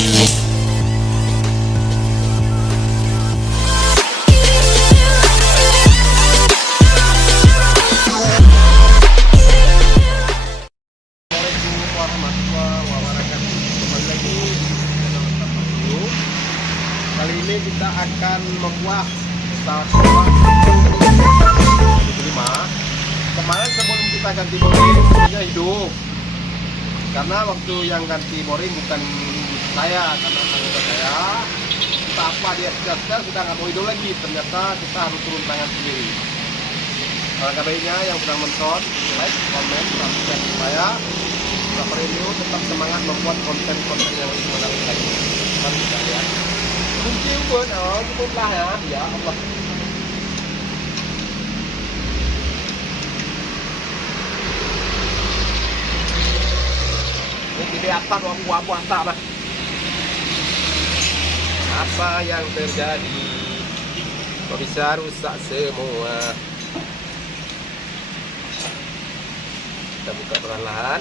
Kali ini kita akan membuat pesawat 5. Kemarin sebelum kita ganti boring sebenarnya hidup, karena waktu yang ganti boring bukan saya, karena anggota saya. Kita apa dia sudah nggak mau hidup lagi, ternyata kita harus turun tangan sendiri. KBI-nya yang sudah menonton, like, komen, subscribe supaya Saperindo tetap semangat membuat konten-konten yang lebih menarik lagi. Mari kita lihat. Kunci pun, cukuplah ya, ya Allah. Ini di atas buah puasa lah. Apa yang terjadi? Kok bisa rusak semua? Kita buka perlahan.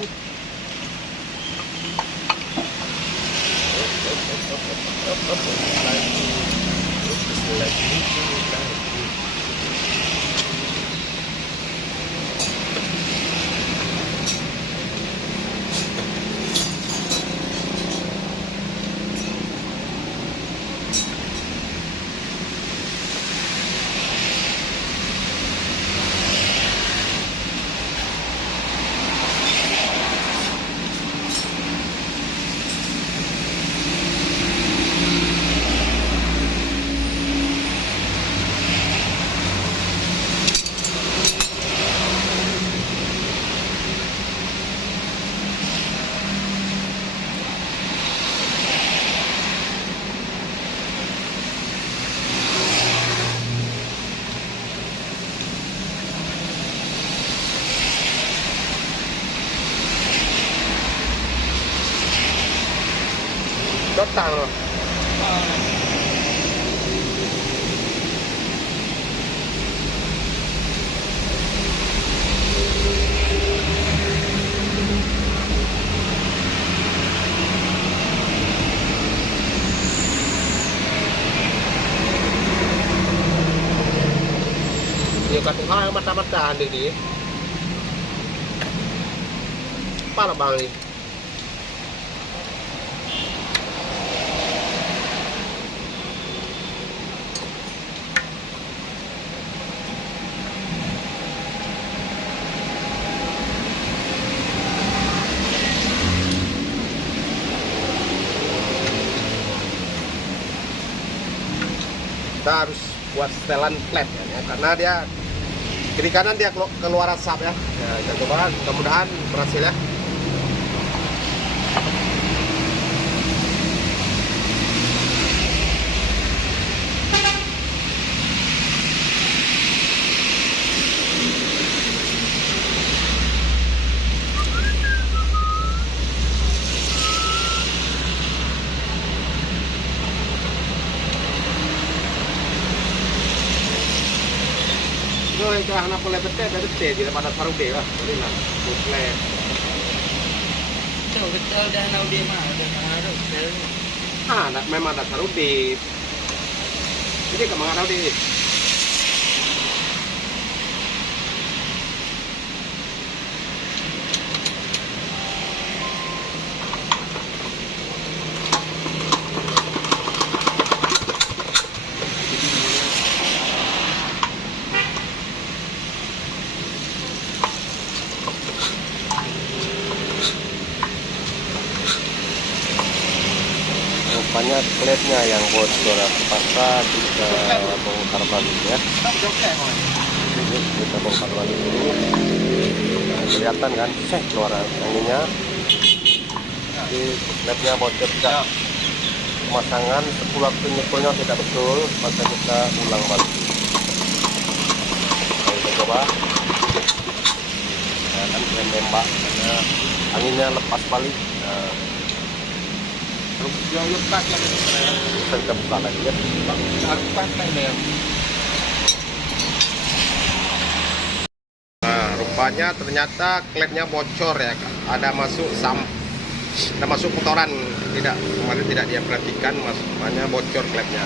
Datang loh. Dia kata hal mata-mata ini. Apa lah bang ini? Kita harus buat setelan flat ya, karena dia kiri kanan dia keluar asap ya. Ya kita coba, mudah-mudahan berhasil ya. Itu anak boleh betul tidak pada taruh deh lah, boleh lah, boleh. Betul dah nak dia mah, ada taruh betul. Nak memang ada taruh deh. Jadi kemana taruh deh? Rupanya klepnya yang bocor, terpaksa kita bongkar balik ya. Ini kita bongkar balik dulu. Nah, kelihatan kan, keluar anginnya. Jadi klepnya bocor, tidak pemasangan sepulak penyekolnya tidak betul, maka kita ulang balik. Nah, kita coba. Nah, kan nembak, karena anginnya lepas balik. Nah, Yang lepas lagi sebenarnya. kita buka lagi ya. Lepas lagi ya. Nah, rupanya ternyata klepnya bocor ya, ada masuk kotoran. tidak kemarin tidak dia perhatikan, makanya bocor klepnya.